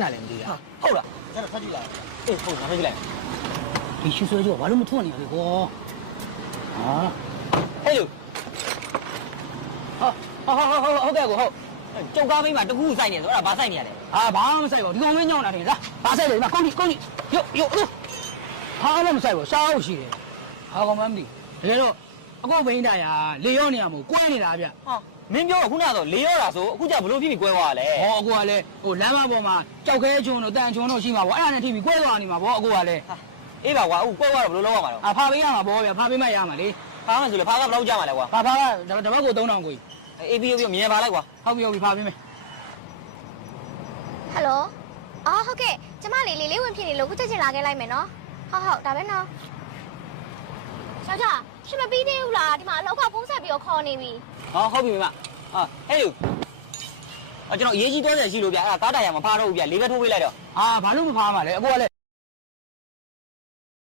哪来的呀？好了，咱这快进来。哎，好，拿回去来。你去说就完了，没错你这个。啊，哎呦，好嘅，好。做咖啡嘛，都古晒年，我啦八晒年嘞。啊，ဘာမှမဆိုင်ပါဘူးဒီကောင်မင်းညောင်းလာတယ်လားဘာဆိုင်လဲဒီမှာကောင်းကြီးရုပ်ဟာလည်းမဆိုင်ဘူးစားအောင်ရှိတယ်ဟာကောင်မမသိတကယ်တော့အခုဘိန်းတာရလေရောနေရမို့ကွဲနေတာဗျ ဟာမင်းပြောခုနကတော့၄ရောတာဆိုအခုကျဘလို့ဖြစ်ပြီးကွဲသွားတာလဲ ဟောအခုကလည်းဟိုလမ်းမပေါ်မှာကြောက်ခဲချုံတို့တန်ချုံတို့ရှိမှာပေါ့အဲ့ဒါနဲ့ထိပြီးကွဲသွားနေမှာပေါ့အခုကလည်း အေးပါကွာအခုကွဲသွားတော့ဘလို့လောက်ရမှာတော့ ဖာပေးရမှာပေါ့ဗျဖာပေးမှရမှာလေ ဖားမှဆိုလေဖားကဘယ်လောက်ကြမှာလဲကွာ ဖာကတပတ်ကို3000ကို အေးပြီးမြင်ပါလိုက်ကွာ ဟုတ်ပြီဖာပေးမယ် ဟယ်လိုအော်ဟုတ်ကဲ့ကျမလေးဝင်ဖြစ်နေလို့ခုချက်ချင်းလာခဲ့လိုက်မယ်နော်ဟုတ်ဒါပဲနော်ယောက်ျားရှင်မပြီးသေးဘူးလားဒီမှာအလောက်ကဖုံးဆက်ပြီးတော့ခေါ်နေပြီ ဟောဟုတ်ပြီမဟာဟဲ့လူကျွန်တော်အရေးကြီးတော့ရှိလို့ဗျအဲ့ဒါကားတိုင်ရမှာဖားတော့ဘူးဗျ၄ဘက်ထိုးပေးလိုက်တော့ ဘာလို့မဖားမှာလဲအခုကလည်း